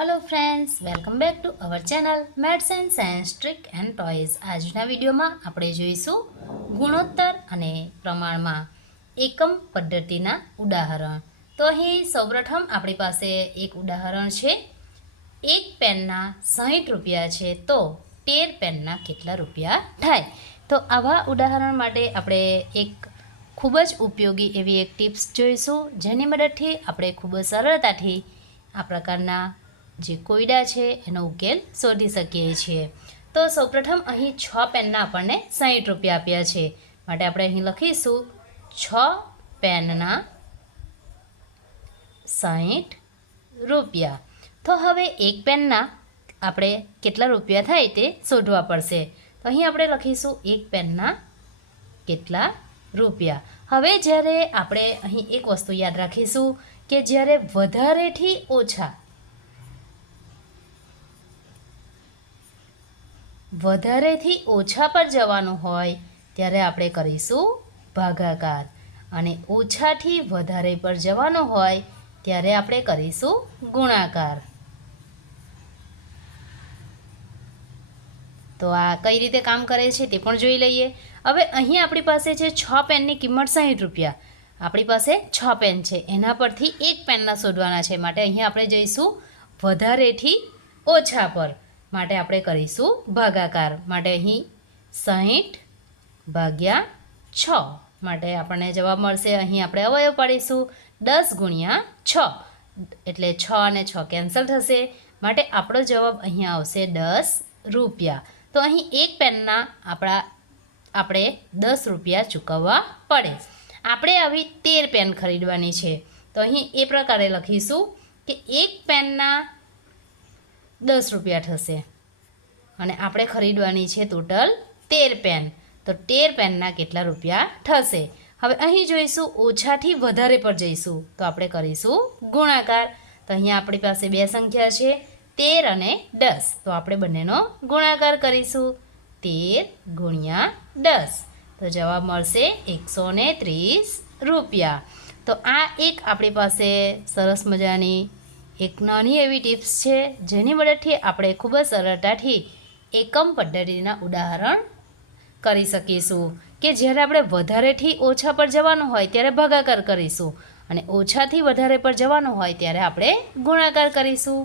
Hello friends, welcome back to our channel maths and science trick and toys. આજના વિડીયોમાં આપણે જોઈશું ગુણોત્તર અને પ્રમાણમાં એકમ પદ્ધતિના ઉદાહરણ। તો અહીં સૌપ્રથમ આપણી પાસે એક ઉદાહરણ છે। એક પેનના 60 રૂપિયા છે તો 13 પેનના કેટલા રૂપિયા થાય? તો આવા ઉદાહરણ માટે આપણે એક ખૂબ જ ઉપયોગી એવી એક ટિપ્સ જોઈશું, જેની મદદથી આપણે ખૂબ જ સરળતાથી આ પ્રકારના જે કોયડા છે એનો ઉકેલ શોધી શકીએ છીએ। તો સૌપ્રથમ અહીં 6 પેનના આપણને 60 રૂપિયા આપ્યા છે, માટે આપણે અહીં લખીશું 6 પેનના 60 રૂપિયા। તો હવે એક પેનના આપણે કેટલા રૂપિયા થાય તે શોધવા પડશે। તો અહીં આપણે લખીશું એક પેનના કેટલા રૂપિયા। હવે જ્યારે આપણે અહીં એક વસ્તુ યાદ રાખીશું કે જ્યારે વધારેથી ઓછા પર જવાનું હોય ત્યારે આપણે કરીશું ભાગાકાર, અને ઓછાથી વધારે પર જવાનું હોય ત્યારે આપણે કરીશું ગુણાકાર। તો આ કઈ રીતે કામ કરે છે તે પણ જોઈ લઈએ। હવે અહીં આપણી પાસે છે 6 પેનની કિંમત 60 રૂપિયા। આપણી પાસે 6 પેન છે, એના પરથી એક પેનના શોધવાના છે, માટે અહીં આપણે જઈશું વધારેથી ઓછા પર, માટે આપણે કરીશું ભાગાકાર। માટે અહીં 60 ભાગ્યા 6, માટે આપણને જવાબ મળશે। અહીં આપણે અવયવ પાડીશું 10 ગુણ્યા 6, એટલે 6 અને 6 કેન્સલ થશે, માટે આપણો જવાબ અહીં આવશે 10 રૂપિયા। તો અહીં એક પેનના આપણે 10 રૂપિયા ચૂકવવા પડે। આપણે આવી 13 પેન ખરીદવાની છે, તો અહીં એ પ્રકારે લખીશું કે એક પેનના 10 રૂપિયા થશે અને આપણે ખરીદવાની છે ટોટલ 13 પેન, તો 13 પેનના કેટલા રૂપિયા થશે? હવે અહીં જોઈશું ઓછાથી વધારે પર જઈશું, તો આપણે કરીશું ગુણાકાર। તો અહીંયા આપણી પાસે બે સંખ્યા છે 13 અને 10, તો આપણે બંનેનો ગુણાકાર કરીશું 13 ગુણ્યા 10, તો જવાબ મળશે 130 રૂપિયા। તો આ એક આપણી પાસે સરસ મજાની એક નાની એવી ટિપ્સ છે, જેની મદદથી આપણે ખૂબ જ સરળતાથી એકમ પદ્ધતિના ઉદાહરણ કરી શકીશું કે જ્યારે આપણે વધારેથી ઓછા પર જવાનું હોય ત્યારે ભાગાકાર કરીશું, અને ઓછાથી વધારે પર જવાનું હોય ત્યારે આપણે ગુણાકાર કરીશું।